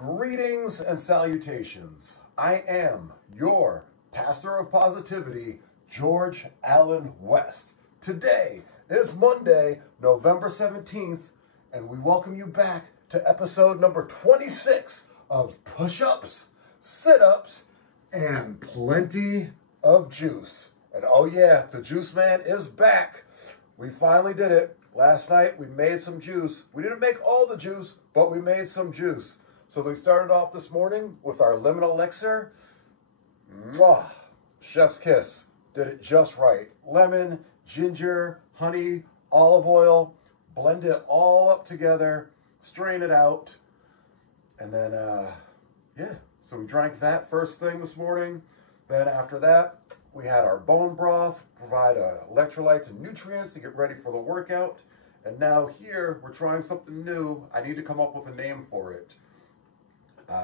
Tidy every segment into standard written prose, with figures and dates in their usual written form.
Greetings and salutations. I am your pastor of positivity, George Allen West. Today is Monday, November 17th, and we welcome you back to episode number 26 of Push-Ups, Sit-Ups, and Plenty of Juice. And oh yeah, the Juice Man is back. We finally did it. Last night we made some juice. We didn't make all the juice, but we made some juice. So we started off this morning with our lemon elixir. Mwah! Chef's kiss. Did it just right. Lemon, ginger, honey, olive oil. Blend it all up together. Strain it out. And then, yeah. So we drank that first thing this morning. Then after that, we had our bone broth, provide electrolytes and nutrients to get ready for the workout. And now here, we're trying something new. I need to come up with a name for it.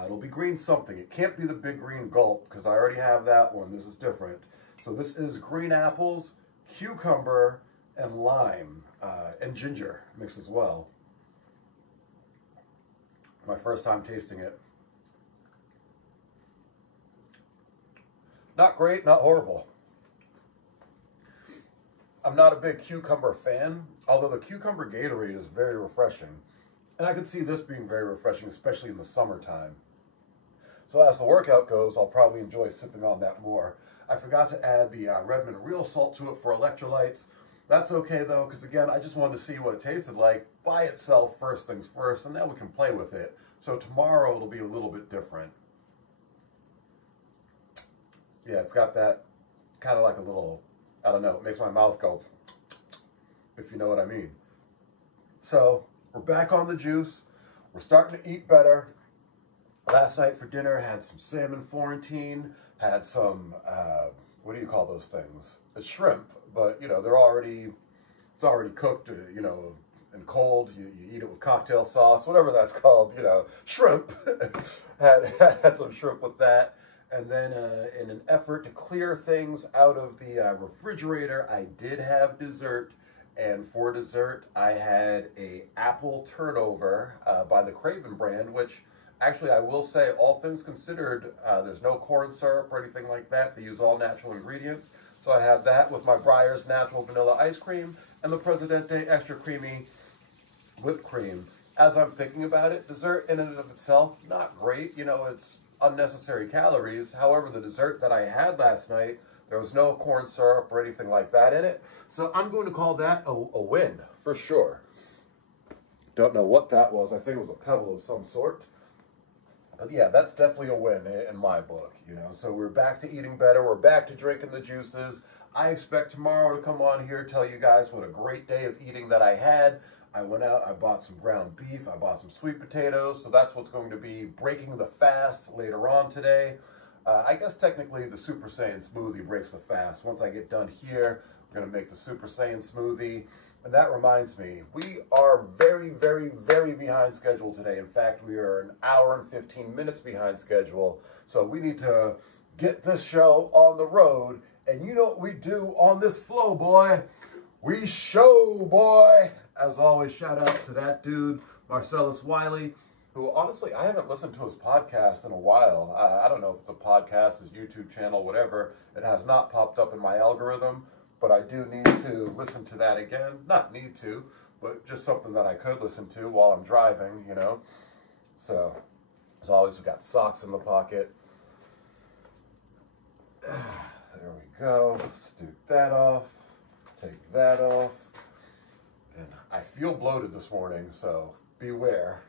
It'll be green something. It can't be the big green gulp because I already have that one. This is different. So this is green apples, cucumber, and lime, and ginger mixed as well. My first time tasting it. Not great, not horrible. I'm not a big cucumber fan, although the cucumber Gatorade is very refreshing. And I could see this being very refreshing, especially in the summertime. So as the workout goes, I'll probably enjoy sipping on that more. I forgot to add the Redmond real salt to it for electrolytes. That's okay though, because again, I just wanted to see what it tasted like by itself, first things first, and then we can play with it. So tomorrow it'll be a little bit different. Yeah, it's got that kind of like a little, I don't know, it makes my mouth go, if you know what I mean. So we're back on the juice. We're starting to eat better. Last night for dinner, had some salmon Florentine, had some, what do you call those things? It's shrimp, but you know, it's already cooked, you know, and cold. You eat it with cocktail sauce, whatever that's called, you know, shrimp. had some shrimp with that. And then in an effort to clear things out of the refrigerator, I did have dessert. And for dessert, I had a apple turnover by the Craven brand, which actually I will say, all things considered, there's no corn syrup or anything like that. They use all natural ingredients. So I had that with my Breyer's natural vanilla ice cream and the Presidente extra creamy whipped cream. As I'm thinking about it, dessert in and of itself, not great. You know, it's unnecessary calories. However, the dessert that I had last night, there was no corn syrup or anything like that in it. So I'm going to call that a win, for sure. Don't know what that was. I think it was a pebble of some sort. But yeah, that's definitely a win in my book, you know. So we're back to eating better. We're back to drinking the juices. I expect tomorrow to come on here, tell you guys what a great day of eating that I had. I went out, I bought some ground beef, I bought some sweet potatoes. So that's what's going to be breaking the fast later on today. I guess technically the Super Saiyan smoothie breaks the fast. Once I get done here, we're going to make the Super Saiyan smoothie. And that reminds me, we are very, very, very behind schedule today. In fact, we are an hour and 15 minutes behind schedule. So we need to get this show on the road. And you know what we do on this flow, boy? We show, boy! As always, shout out to that dude, Marcellus Wiley, who honestly, I haven't listened to his podcast in a while. I don't know if it's a podcast, his YouTube channel, whatever. It has not popped up in my algorithm, but I do need to listen to that again. Not need to, but just something that I could listen to while I'm driving, you know. So, as always, we've got socks in the pocket. There we go. Let's do that off. Take that off. And I feel bloated this morning, so beware.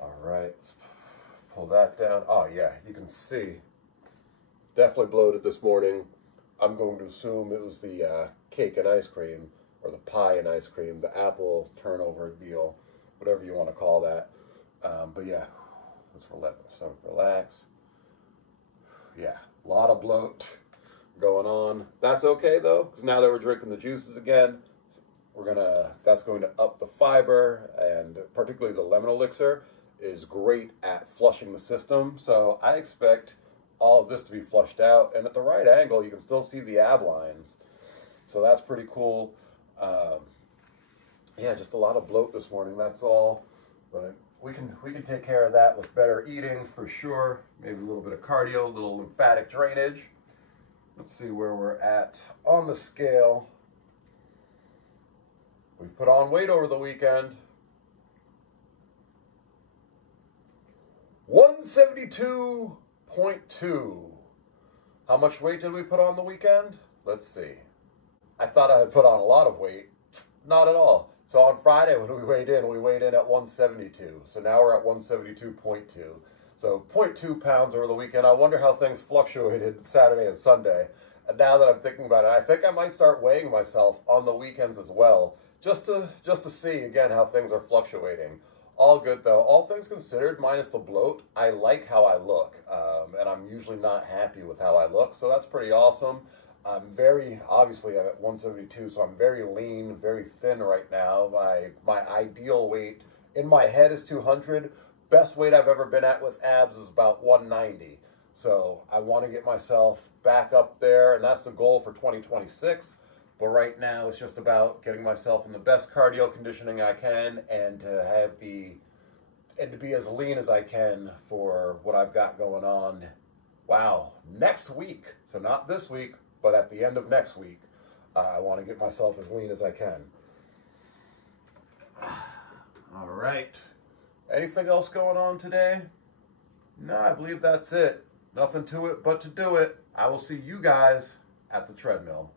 All right, let's pull that down. Oh yeah, you can see. Definitely bloated this morning. I'm going to assume it was the cake and ice cream, or the pie and ice cream, the apple turnover deal, whatever you want to call that. But yeah, let's relax. Yeah, a lot of bloat going on. That's okay though, because now that we're drinking the juices again, that's going to up the fiber, and particularly the lemon elixir is great at flushing the system. So I expect all of this to be flushed out, and at the right angle, you can still see the ab lines. So that's pretty cool. Yeah, just a lot of bloat this morning, that's all. But we can take care of that with better eating for sure. Maybe a little bit of cardio, a little lymphatic drainage. Let's see where we're at on the scale. We've put on weight over the weekend. 172.2. How much weight did we put on the weekend? Let's see. I thought I had put on a lot of weight. Not at all. So on Friday when we weighed in at 172. So now we're at 172.2. So 0.2 pounds over the weekend. I wonder how things fluctuated Saturday and Sunday. And now that I'm thinking about it, I think I might start weighing myself on the weekends as well, just to see again how things are fluctuating. All good though. All things considered, minus the bloat, I like how I look, and I'm usually not happy with how I look, so that's pretty awesome. Obviously I'm at 172, so I'm very lean, very thin right now. My ideal weight in my head is 200. Best weight I've ever been at with abs is about 190. So I want to get myself back up there, and that's the goal for 2026. But right now it's just about getting myself in the best cardio conditioning I can, and to be as lean as I can for what I've got going on. Wow, next week. So not this week, but at the end of next week, I want to get myself as lean as I can. All right. Anything else going on today? No, I believe that's it. Nothing to it but to do it. I will see you guys at the treadmill.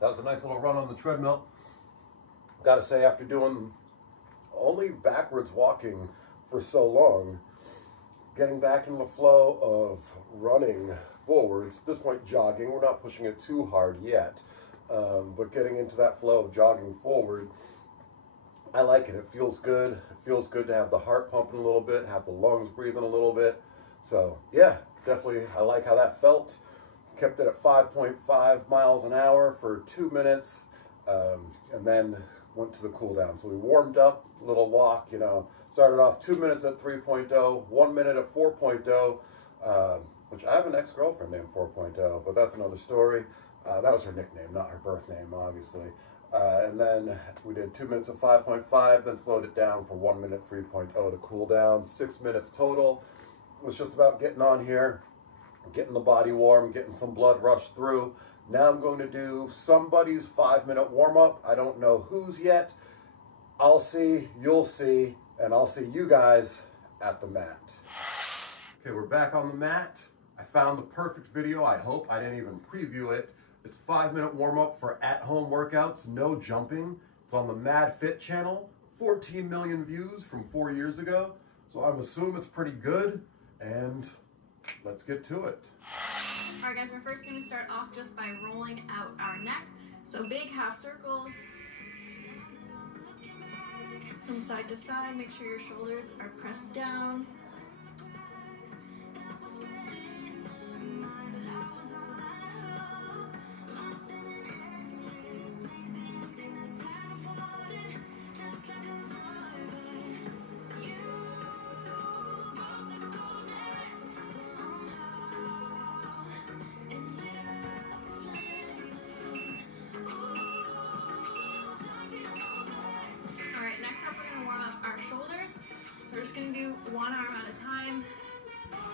That was a nice little run on the treadmill. Gotta say, after doing only backwards walking for so long, getting back in the flow of running forwards, at this point jogging, we're not pushing it too hard yet, but getting into that flow of jogging forward, I like it. It feels good. It feels good to have the heart pumping a little bit, have the lungs breathing a little bit. So yeah, definitely I like how that felt. Kept it at 5.5 miles an hour for 2 minutes, and then went to the cool down. So we warmed up, a little walk, started off 2 minutes at 3.0, 1 minute at 4.0, which I have an ex-girlfriend named 4.0, but that's another story. That was her nickname, not her birth name, obviously. And then we did 2 minutes at 5.5, then slowed it down for 1 minute 3.0 to cool down. 6 minutes total. It was just about getting on here, getting the body warm, getting some blood rush through. Now I'm going to do somebody's 5-minute warm-up. I don't know whose yet. I'll see, you'll see, and I'll see you guys at the mat. Okay, we're back on the mat. I found the perfect video, I hope. I didn't even preview it. It's 5-minute warm-up for at-home workouts, no jumping. It's on the Mad Fit channel. 14 million views from 4 years ago. So I'm assuming it's pretty good, and let's get to it. All right, guys, we're first going to start off just by rolling out our neck. So big half circles from side to side. Make sure your shoulders are pressed down. So we're just going to do one arm at a time.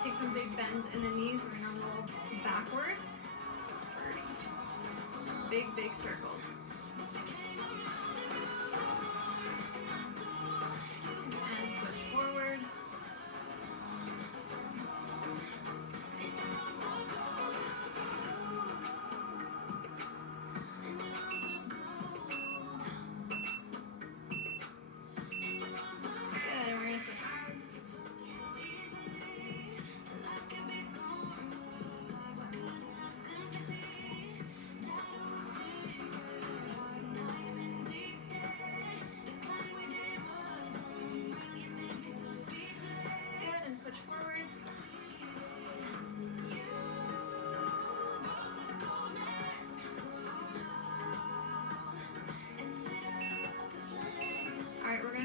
Take some big bends in the knees. We're going to roll backwards first. Big circles. And switch forward.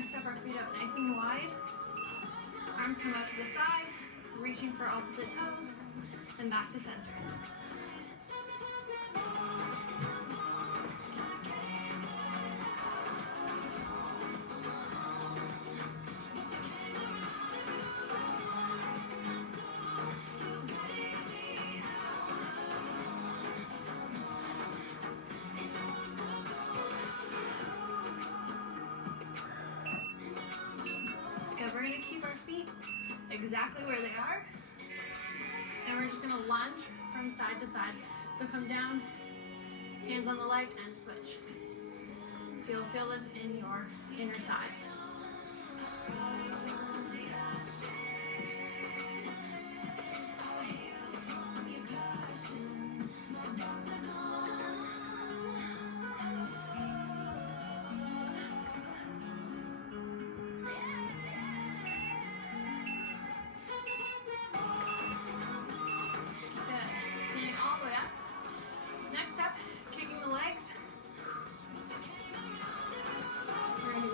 gonna step our feet up nice and wide. Arms come out to the side, reaching for opposite toes, and back to center. We're going to keep our feet exactly where they are, and we're just going to lunge from side to side. So come down, hands on the leg, and switch. So you'll feel this in your inner thighs.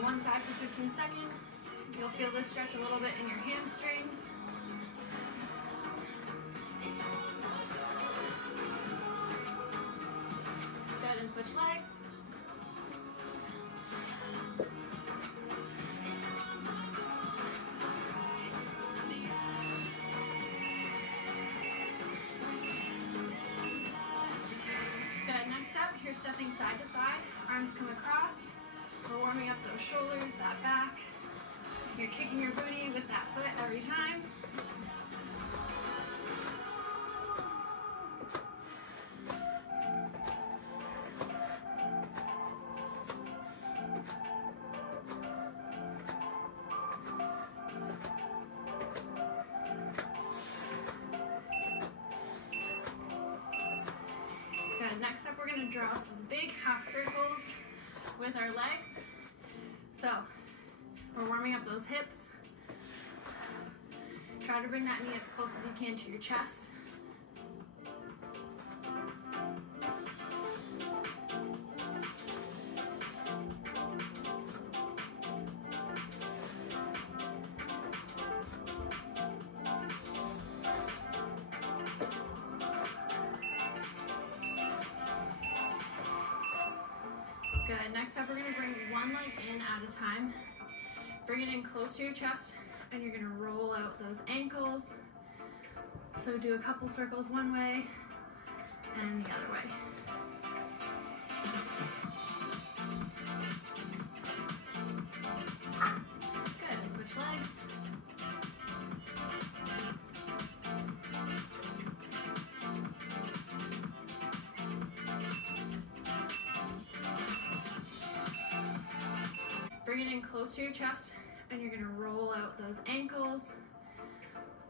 One side for 15 seconds. You'll feel this stretch a little bit in your hamstrings. Good, and switch legs. Good, next up, you're stepping side to side. Arms come across. We're warming up those shoulders, that back. You're kicking your booty with that foot every time. Good. Next up, we're going to draw some big half circles with our legs. So we're warming up those hips. Try to bring that knee as close as you can to your chest. Good. Next up, we're going to bring one leg in at a time. Bring it in close to your chest, and you're going to roll out those ankles. So do a couple circles one way and the other way. Good. And switch legs. Bring it in close to your chest, and you're going to roll out those ankles.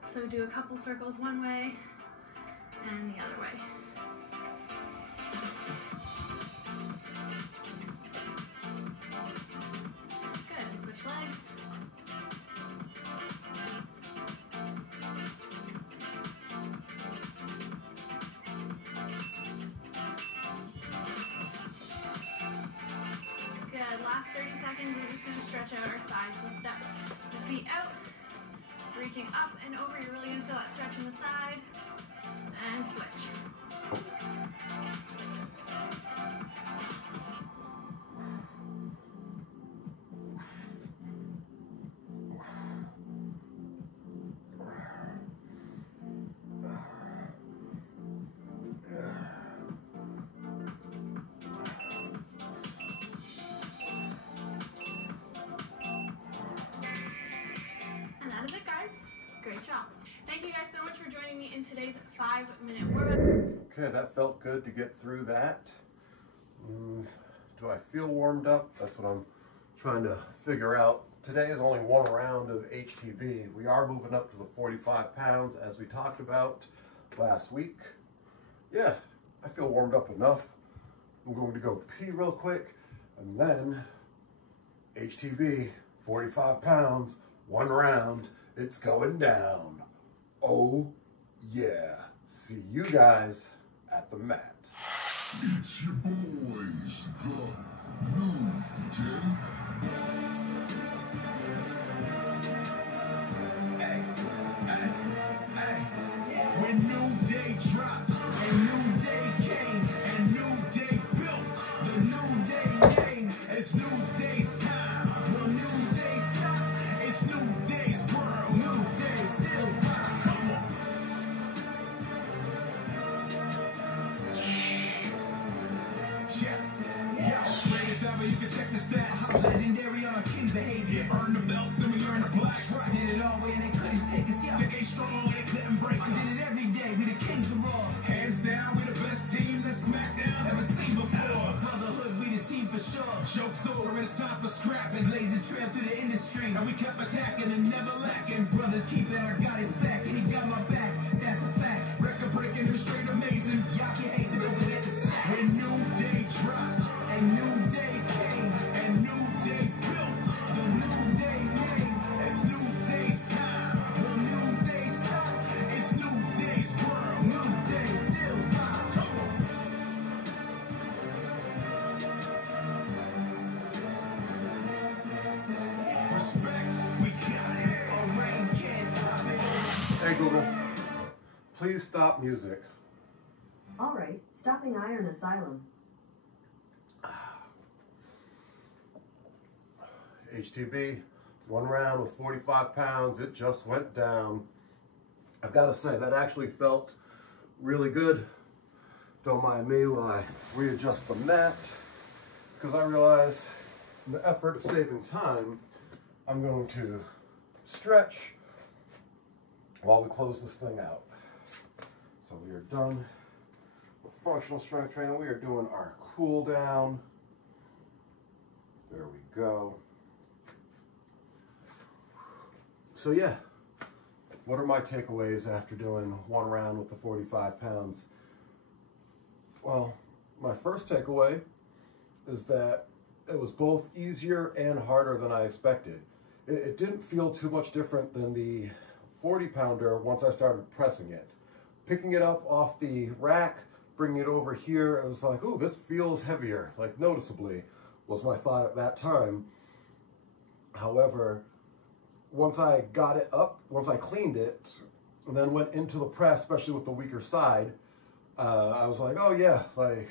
So do a couple circles one way and the other way. Good, and switch legs. Good, last 30 seconds, we're just going to stretch out our sides. So step the feet out, reaching up and over. You're really going to feel that stretch in the side, and switch. And that is it, guys. Great job. Thank you guys so much for joining me in today's 5-minute warm-up. Okay, that felt good to get through that. Do I feel warmed up? That's what I'm trying to figure out. Today is only one round of HTB. We are moving up to the 45 pounds as we talked about last week. Yeah, I feel warmed up enough. I'm going to go pee real quick, and then HTB, 45 pounds, one round, it's going down. Oh yeah. See you guys at the mat. It's your boys, the New Day. belts and we earn the blacks. Did it all way and they couldn't take us, yeah. They ain't strong and they couldn't break us. I did it every day, we the kings of raw. Hands down, we the best team that SmackDown ever seen before. Brotherhood, we the team for sure. Joke's over, it's time for scrapping. Blazing trail through the industry, and we kept attacking and never lacking. Brothers keep it, I got his back, and he got my back. That's a fact. Record breaking, it was straight amazing. Y'all can hate it, but we get the stats. When New Day dropped, and New Day came, and New Day built. The New Day name, it's New Day's time. The New Day stop, it's New Day's world. New Day still live. Come on. Respect, we got it. Our reign can't top it. Hey Google, please stop music. All right, stopping Iron Asylum. HTB, 1 round with 45 pounds, it just went down. I've got to say, that actually felt really good. Don't mind me while I readjust the mat, because I realize in the effort of saving time, I'm going to stretch while we close this thing out. So we are done with functional strength training. We are doing our cool down. There we go. So yeah, what are my takeaways after doing 1 round with the 45 pounds? Well, my first takeaway is that it was both easier and harder than I expected. It didn't feel too much different than the 40-pounder once I started pressing it. Picking it up off the rack, bringing it over here, it was like, ooh, this feels heavier, like noticeably, was my thought at that time. However, once I got it up, once I cleaned it, and then went into the press, especially with the weaker side, I was like, oh yeah, like,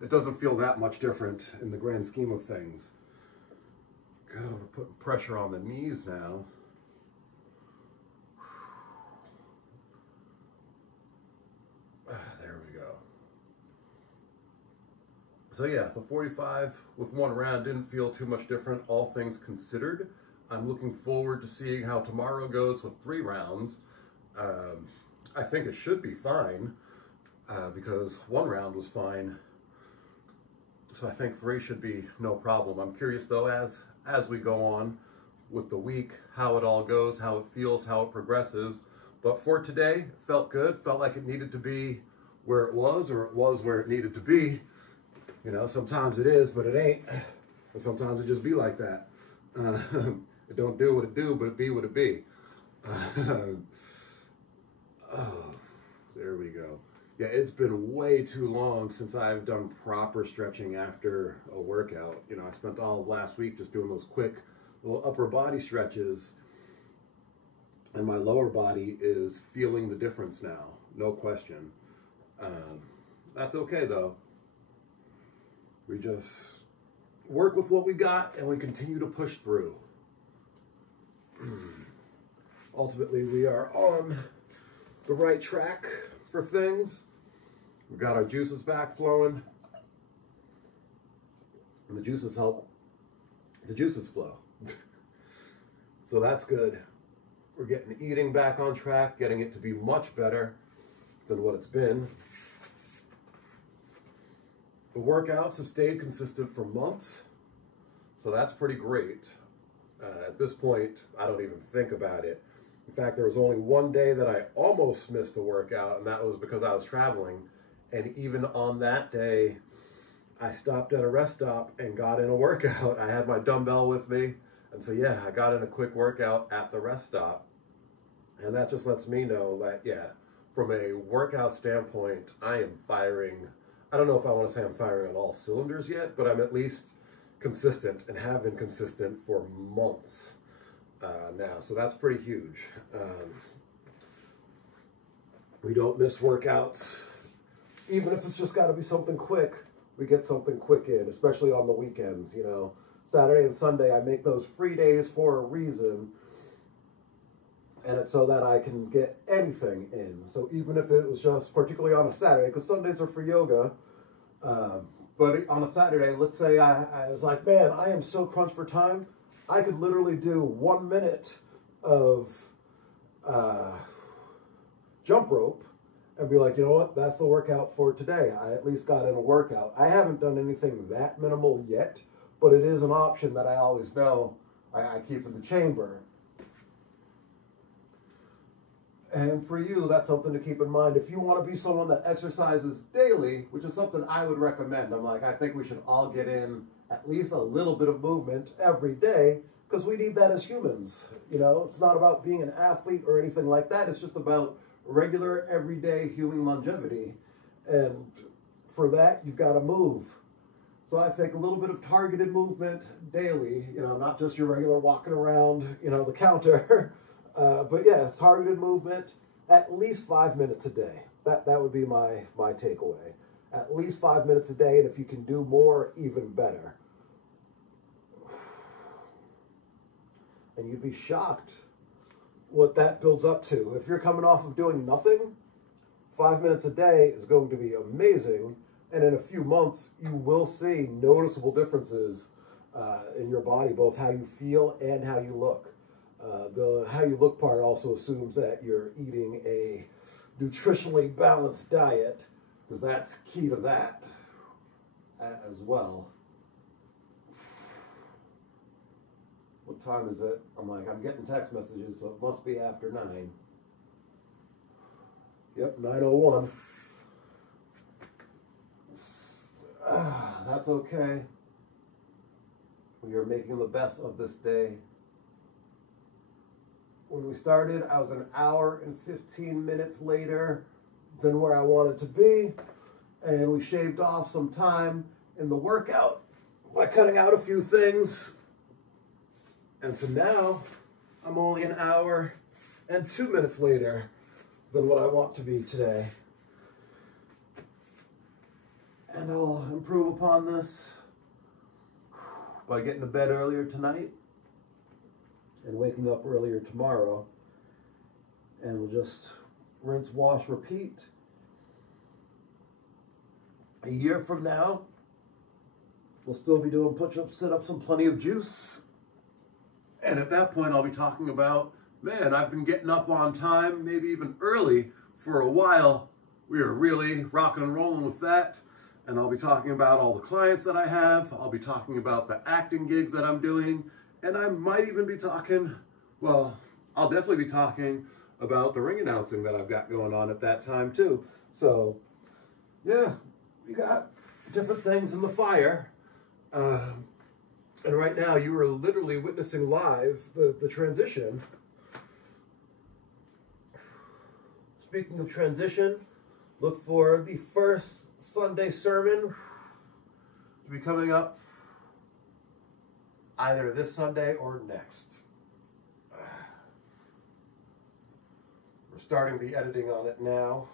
it doesn't feel that much different in the grand scheme of things. Good, we're putting pressure on the knees now. There we go. So yeah, the 45 with 1 round didn't feel too much different, all things considered. I'm looking forward to seeing how tomorrow goes with 3 rounds. I think it should be fine, because 1 round was fine. So I think 3 should be no problem. I'm curious though, as we go on with the week, how it all goes, how it feels, how it progresses. But for today, it felt good, felt like it needed to be where it was, or it was where it needed to be. You know, sometimes it is, but it ain't. And sometimes it just be like that. It don't do what it do, but it be what it be. Oh, there we go. Yeah, it's been way too long since I've done proper stretching after a workout. You know, I spent all of last week just doing those quick little upper body stretches, and my lower body is feeling the difference now, no question. That's okay though. We just work with what we got and we continue to push through. Ultimately, we are on the right track for things. We've got our juices back flowing, and the juices help the juices flow. So that's good. We're getting eating back on track, getting it to be much better than what it's been. The workouts have stayed consistent for months, so that's pretty great. At this point, I don't even think about it. In fact, there was only one day that I almost missed a workout, and that was because I was traveling. And even on that day, I stopped at a rest stop and got in a workout. I had my dumbbell with me, and so yeah, I got in a quick workout at the rest stop. And that just lets me know that, yeah, from a workout standpoint, I am firing. I don't know if I want to say I'm firing on all cylinders yet, but I'm at least consistent and have been consistent for months now. So that's pretty huge. We don't miss workouts. Even if it's just got to be something quick, we get something quick in, especially on the weekends. You know, Saturday and Sunday, I make those free days for a reason. And it's so that I can get anything in. So even if it was just particularly on a Saturday, because Sundays are for yoga, but on a Saturday, let's say I was like, man, I am so crunched for time. I could literally do 1 minute of jump rope and be like, you know what, that's the workout for today. I at least got in a workout. I haven't done anything that minimal yet, but it is an option that I always know I keep in the chamber. And for you, that's something to keep in mind. If you want to be someone that exercises daily, which is something I would recommend, I think we should all get in at least a little bit of movement every day, because we need that as humans. You know, it's not about being an athlete or anything like that. It's just about regular, everyday human longevity. And for that, you've got to move. So I think a little bit of targeted movement daily, you know, not just your regular walking around, you know, the counter, but yeah, targeted movement, at least 5 minutes a day. That would be my takeaway. At least 5 minutes a day, and if you can do more, even better. And you'd be shocked what that builds up to. If you're coming off of doing nothing, 5 minutes a day is going to be amazing. And in a few months, you will see noticeable differences in your body, both how you feel and how you look. The how you look part also assumes that you're eating a nutritionally balanced diet, because that's key to that as well. What time is it? I'm getting text messages, so it must be after 9. Yep, 9:01. That's okay. We are making the best of this day. When we started, I was an hour and 15 minutes later than where I wanted to be, and we shaved off some time in the workout by cutting out a few things. And so now I'm only an hour and 2 minutes later than what I want to be today. And I'll improve upon this by getting to bed earlier tonight and waking up earlier tomorrow. And we'll just rinse, wash, repeat. A year from now, we'll still be doing push-ups, sit-ups, and plenty of juice. And at that point, I'll be talking about, man, I've been getting up on time, maybe even early for a while. We are really rocking and rolling with that. And I'll be talking about all the clients that I have. I'll be talking about the acting gigs that I'm doing. And I might even be talking, well, I'll definitely be talking about the ring announcing that I've got going on at that time too. So, yeah, we got different things in the fire. And right now, you are literally witnessing live the transition. Speaking of transition, look for the first Sunday sermon to be coming up either this Sunday or next. We're starting the editing on it now,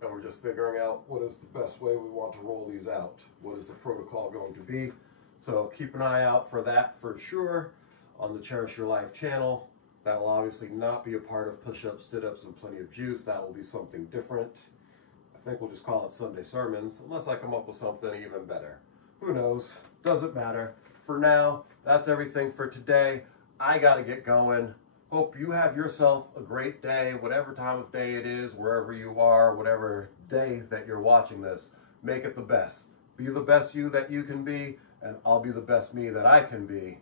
and we're just figuring out what is the best way we want to roll these out. What is the protocol going to be? So keep an eye out for that for sure on the Cherish Your Life channel. That will obviously not be a part of push-ups, sit-ups, and plenty of juice. That will be something different. I think we'll just call it Sunday Sermons, unless I come up with something even better. Who knows? Doesn't matter. For now, that's everything for today. I gotta get going. Hope you have yourself a great day, whatever time of day it is, wherever you are, whatever day that you're watching this. Make it the best. Be the best you that you can be, and I'll be the best me that I can be.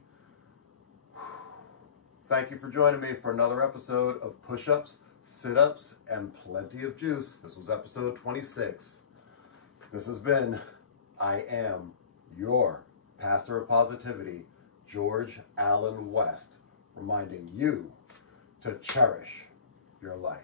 Thank you for joining me for another episode of Push-Ups, Sit-Ups, and Plenty of Juice. This was episode 26. This has been, I am your Pastor of Positivity, George Allen West, reminding you to cherish your life.